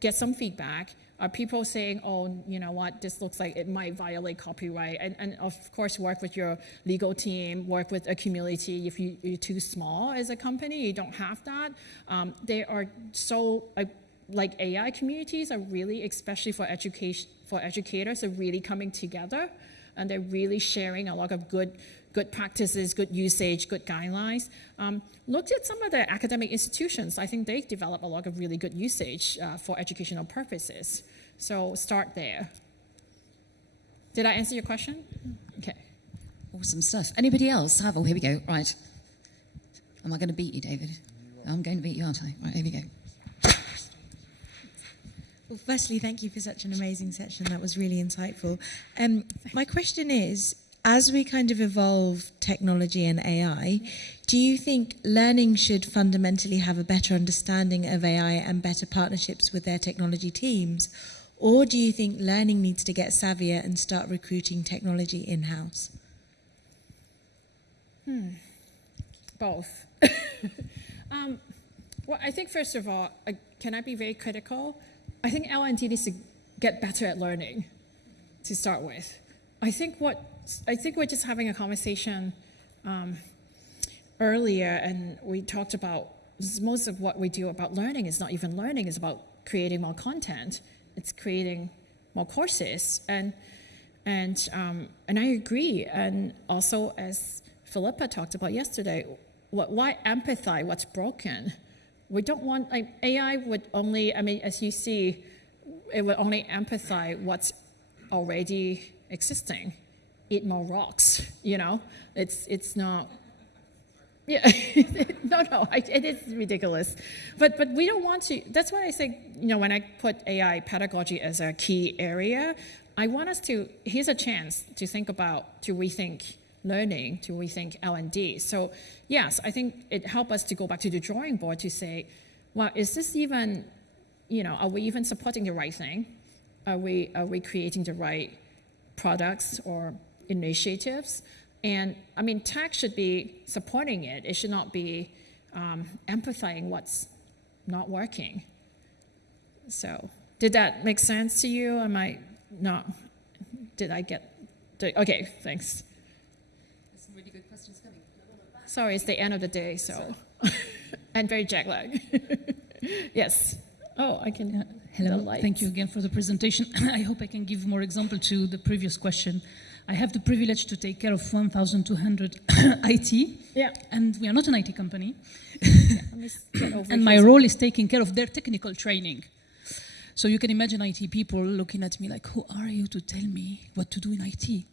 get some feedback. Are people saying, oh, you know what, this looks like it might violate copyright? And of course, work with your legal team, work with a community. If you're too small as a company, you don't have that. They are so, like AI communities are really, especially for educators, are really coming together, and they're really sharing a lot of good practices, good usage, good guidelines. Look at some of the academic institutions. I think they develop a lot of really good usage for educational purposes. So start there. Did I answer your question? Okay. Awesome stuff. Anybody else have? Oh, here we go. Right. Am I going to beat you, David? I'm going to beat you, aren't I? Right, here we go. Well, firstly, thank you for such an amazing session. That was really insightful. My question is, as we kind of evolve technology and AI, do you think learning should fundamentally have a better understanding of AI and better partnerships with their technology teams? Or do you think learning needs to get savvier and start recruiting technology in-house? Both. Well, I think first of all, can I be very critical? I think L&D needs to get better at learning to start with. I think we're just having a conversation earlier, and we talked about most of what we do about learning is not even learning, it's about creating more content. It's creating more courses, and I agree. And also, as Philippa talked about yesterday, why empathize what's broken? We don't want, AI would only, as you see, it would only empathize what's already existing. Eat more rocks, It's not, yeah, no, it is ridiculous. But we don't want to, that's why I say, when I put AI pedagogy as a key area, I want us to, here's a chance to rethink learning, to rethink L&D. So yes, I think it helped us to go back to the drawing board to say, well, is this even, are we even supporting the right thing? Are we creating the right products or initiatives? And tech should be supporting it. It should not be empathizing what's not working. So did that make sense to you? Am I not, did I get, okay, thanks. Some really good questions coming. Sorry, it's the end of the day, so. And very jet lag. Yes. Oh, I can. Hello. Thank you again for the presentation. I hope I can give more example to the previous question. I have the privilege to take care of 1,200 IT, yeah. And we are not an IT company. Yeah, and my role is taking care of their technical training. So you can imagine IT people looking at me like, who are you to tell me what to do in IT?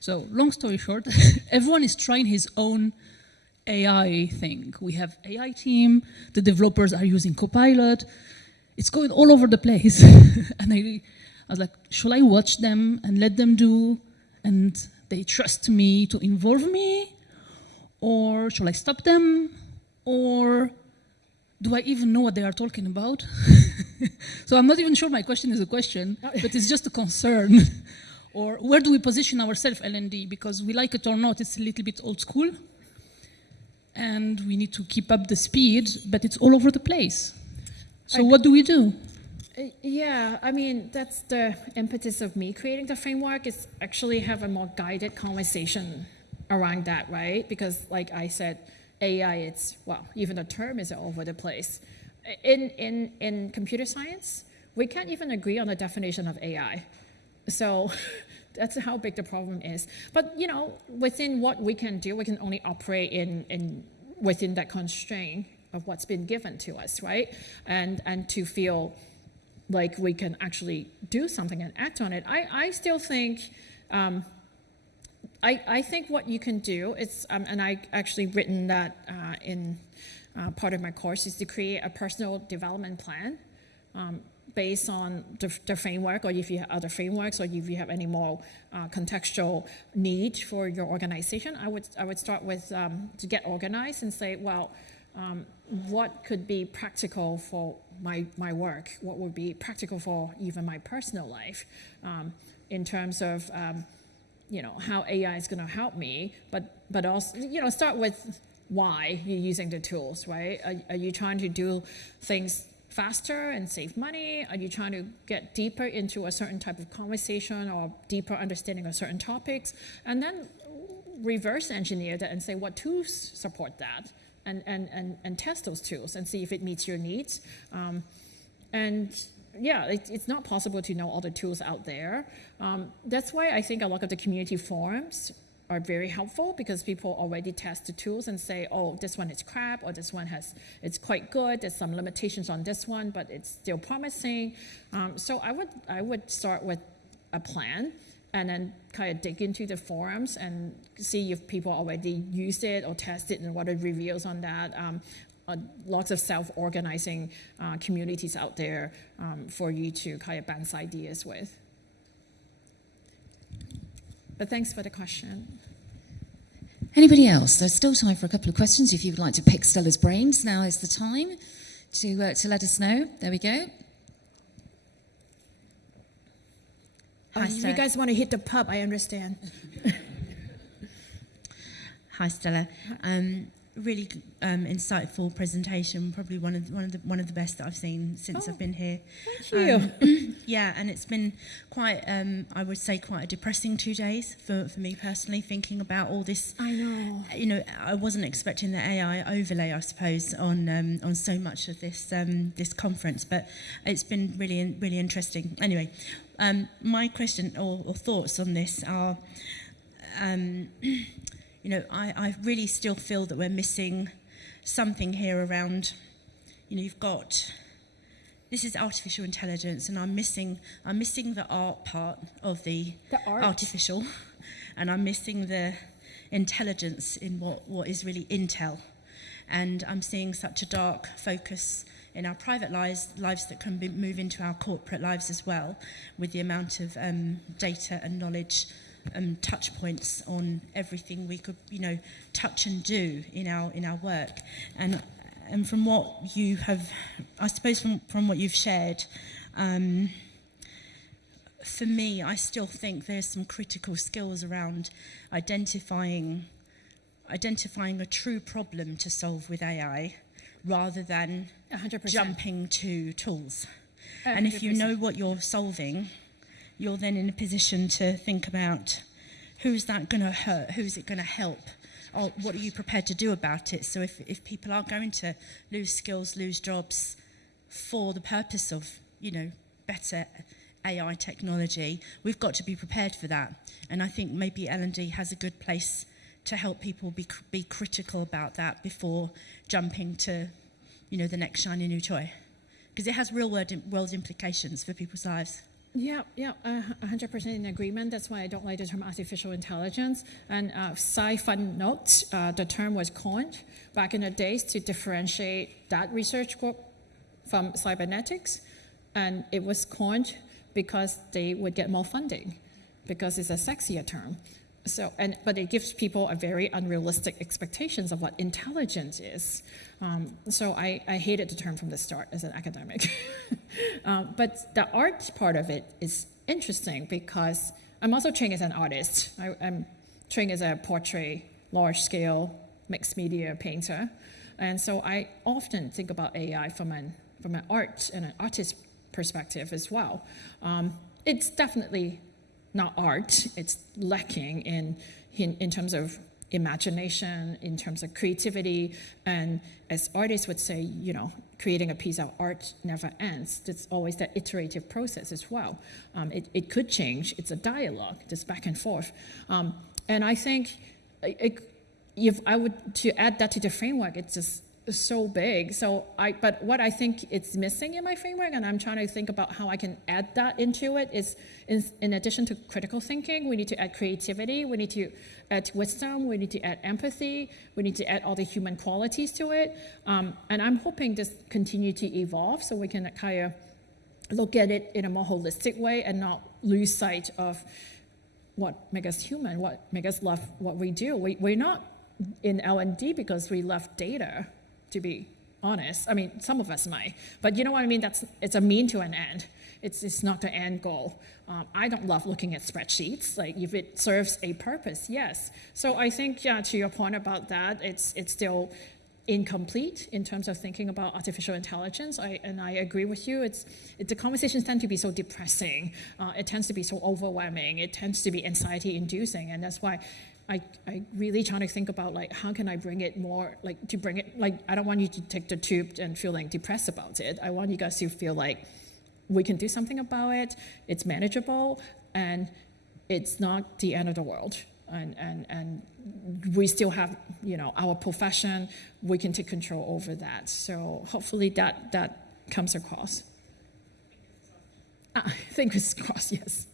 So long story short, everyone is trying his own AI thing. We have AI team, the developers are using Copilot. It's going all over the place. And I was like, should I watch them and let them do? And they trust me to involve me? Or should I stop them? Or do I even know what they are talking about? So I'm not even sure my question is a question, but it's just a concern. Or where do we position ourselves, L&D? Because we like it or not, it's a little bit old school. And we need to keep up the speed, but it's all over the place. So what do we do? Yeah, that's the impetus of me creating the framework, is actually have a more guided conversation around that, right? Because like I said, AI, even the term is all over the place. In computer science, we can't even agree on the definition of AI. So that's how big the problem is. But within what we can do, we can only operate within that constraint of what's been given to us, right? And to feel like we can actually do something and act on it. I still think, I think what you can do is, and I actually written that in part of my course, is to create a personal development plan based on the framework, or if you have other frameworks, or if you have any more contextual need for your organization. I would start with to get organized and say, well, what could be practical for my work? What would be practical for even my personal life, in terms of how AI is going to help me, but also start with why you're using the tools, right? Are you trying to do things faster and save money? Are you trying to get deeper into a certain type of conversation or deeper understanding of certain topics? And then reverse engineer that and say what tools support that, and test those tools and see if it meets your needs. It's not possible to know all the tools out there. That's why I think a lot of the community forums are very helpful, because people already test the tools and say, oh, this one is crap, or this one it's quite good. There's some limitations on this one, but it's still promising. So I would start with a plan, and then kind of dig into the forums and see if people already used it or tested and what are reviews on that. Lots of self-organizing communities out there for you to kind of bounce ideas with. But thanks for the question. Anybody else? There's still time for a couple of questions. If you would like to pick Stella's brains, now is the time to let us know. There we go. If you guys want to hit the pub, I understand. Hi, Stella. Really insightful presentation. Probably one of the best that I've seen since I've been here. Thank you. Yeah, and it's been quite, I would say, quite a depressing 2 days for me personally, thinking about all this. I know. I wasn't expecting the AI overlay, I suppose, on so much of this conference, but it's been really interesting. Anyway, my question or thoughts on this are. I really still feel that we're missing something here around, you've got, this is artificial intelligence, and I'm missing the art part of the artificial, and I'm missing the intelligence in what is really intel. And I'm seeing such a dark focus in our private lives that can move into our corporate lives as well, with the amount of data and knowledge touch points on everything we could, touch and do in our work. And from what you have, I suppose from what you've shared, for me, I still think there's some critical skills around identifying a true problem to solve with AI, rather than 100%. jumping to tools. 100%. And if you know what you're solving, you're then in a position to think about who's that going to hurt, who's it going to help, or what are you prepared to do about it. So if people are going to lose skills, lose jobs for the purpose of, better AI technology, we've got to be prepared for that. And I think maybe L&D has a good place to help people be critical about that before jumping to, the next shiny new toy. Because it has real world implications for people's lives. Yeah, 100% in agreement. That's why I don't like the term artificial intelligence. And sci-fun note, the term was coined back in the days to differentiate that research group from cybernetics. And it was coined because they would get more funding, because it's a sexier term. But it gives people a very unrealistic expectations of what intelligence is. So I hated the term from the start as an academic. But the art part of it is interesting, because I'm also trained as an artist. I'm trained as a portrait, large-scale, mixed media painter. And so I often think about AI from an art and an artist perspective as well. It's definitely not art. It's lacking in terms of imagination, in terms of creativity, and as artists would say, creating a piece of art never ends. It's always that iterative process as well. It could change. It's a dialogue, just back and forth. And I think if I would to add that to the framework, it's just so big. But what I think it's missing in my framework, and I'm trying to think about how I can add that into it, is in addition to critical thinking, we need to add creativity, we need to add wisdom, we need to add empathy, we need to add all the human qualities to it. And I'm hoping this continue to evolve so we can kind of look at it in a more holistic way and not lose sight of what makes us human, what makes us love what we do. We're not in L&D because we love data, to be honest. I mean, some of us might, but you know what I mean? It's a mean to an end. It's not the end goal. I don't love looking at spreadsheets. Like if it serves a purpose, yes. So I think, yeah, to your point about that, it's still incomplete in terms of thinking about artificial intelligence. And I agree with you. The conversations tend to be so depressing. It tends to be so overwhelming. It tends to be anxiety-inducing, and that's why I really trying to think about like how can I bring it more like I don't want you to take the tube and feeling depressed about it. I want you guys to feel like we can do something about it. It's manageable and it's not the end of the world. And we still have, our profession, we can take control over that. So hopefully that comes across. Fingers crossed, yes.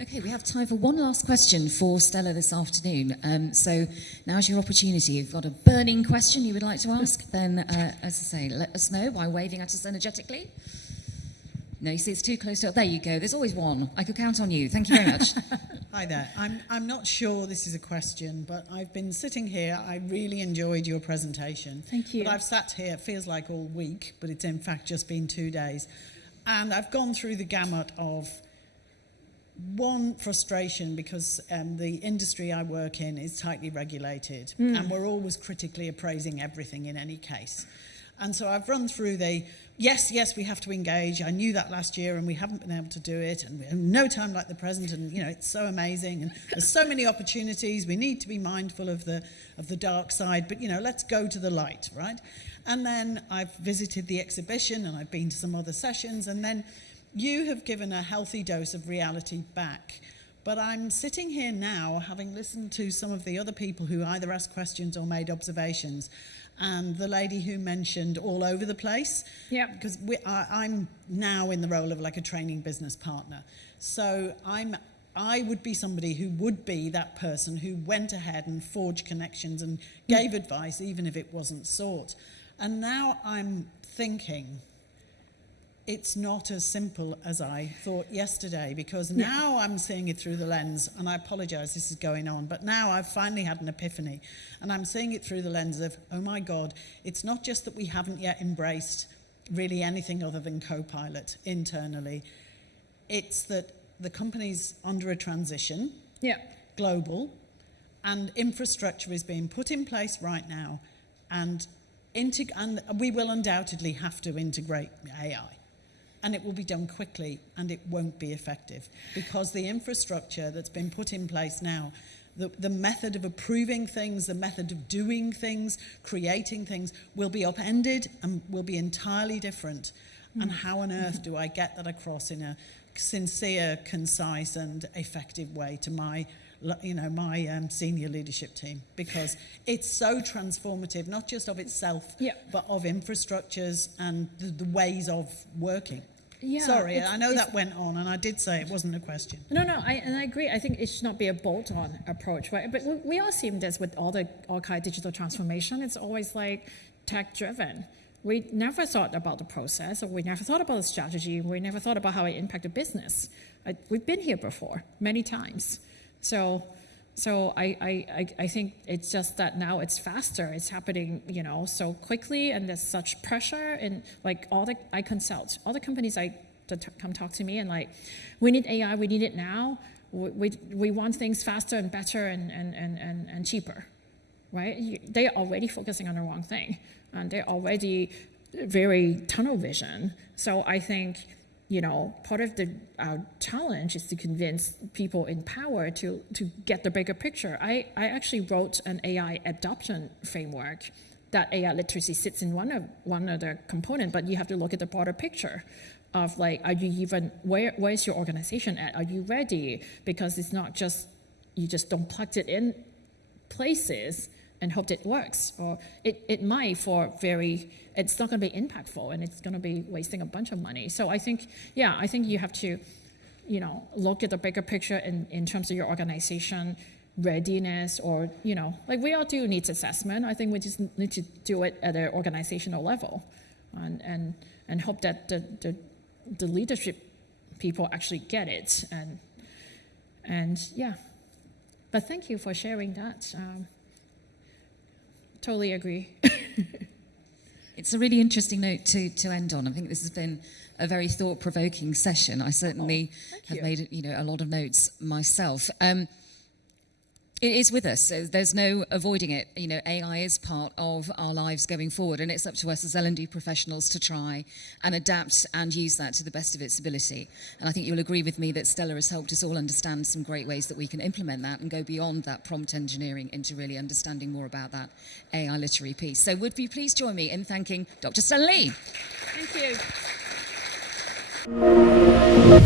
Okay, we have time for one last question for Stella this afternoon. So now's your opportunity. If you've got a burning question you would like to ask, then, as I say, let us know by waving at us energetically. No, you see, it's too close to... There you go. There's always one. I could count on you. Thank you very much. Hi there. I'm not sure this is a question, but I've been sitting here. I really enjoyed your presentation. Thank you. But I've sat here, it feels like all week, but it's in fact just been 2 days. And I've gone through the gamut of one, frustration because the industry I work in is tightly regulated and we're always critically appraising everything in any case. And so I've run through yes, we have to engage. I knew that last year and we haven't been able to do it. And we have no time like the present. And, it's so amazing. And there's so many opportunities. We need to be mindful of the dark side. But, let's go to the light, right? And then I've visited the exhibition and I've been to some other sessions. And then you have given a healthy dose of reality back. But I'm sitting here now, having listened to some of the other people who either asked questions or made observations, and the lady who mentioned all over the place. Yeah. Because I'm now in the role of like a training business partner. So I would be somebody who would be that person who went ahead and forged connections and gave advice even if it wasn't sought. And now I'm thinking it's not as simple as I thought yesterday, because now I'm seeing it through the lens, and I apologize this is going on, but now I've finally had an epiphany, and I'm seeing it through the lens of, oh my God, it's not just that we haven't yet embraced really anything other than Copilot internally, it's that the company's under a transition, global, and infrastructure is being put in place right now, and we will undoubtedly have to integrate AI. And it will be done quickly, and it won't be effective because the infrastructure that's been put in place now, the method of approving things, the method of doing things, creating things will be upended and will be entirely different. And how on earth do I get that across in a sincere, concise, and effective way to my senior leadership team? Because it's so transformative, not just of itself, but of infrastructures and the ways of working. Yeah, Sorry, I know that went on, and I did say it wasn't a question. No, I agree. I think it should not be a bolt-on approach, right? But we all see this with all kind of digital transformation. It's always like tech-driven. We never thought about the process, or we never thought about the strategy. We never thought about how it impacted business. We've been here before many times. So I think it's just that now it's faster. It's happening, so quickly, and there's such pressure. And like I consult all the companies that come talk to me, and like, we need AI. We need it now. We want things faster and better and cheaper, right? They're already focusing on the wrong thing, and they're already very tunnel vision. So I think, part of our challenge is to convince people in power to get the bigger picture. I actually wrote an AI adoption framework that AI literacy sits in one of the component, but you have to look at the broader picture of like, are you even, where's your organization at? Are you ready? Because it's not just, you just don't plug it in places and hope it works. Or it might for it's not going to be impactful and it's going to be wasting a bunch of money. So I think you have to, look at the bigger picture in terms of your organization readiness, or, like we all do needs assessment. I think we just need to do it at an organizational level and hope that the leadership people actually get it. And yeah, but thank you for sharing that. Totally agree. It's a really interesting note to end on. I think this has been a very thought-provoking session. I certainly have made a lot of notes myself. It is with us. There's no avoiding it. AI is part of our lives going forward, and it's up to us as L&D professionals to try and adapt and use that to the best of its ability. And I think you'll agree with me that Stella has helped us all understand some great ways that we can implement that and go beyond that prompt engineering into really understanding more about that AI literary piece. So would you please join me in thanking Dr. Stella Lee? Thank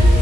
you.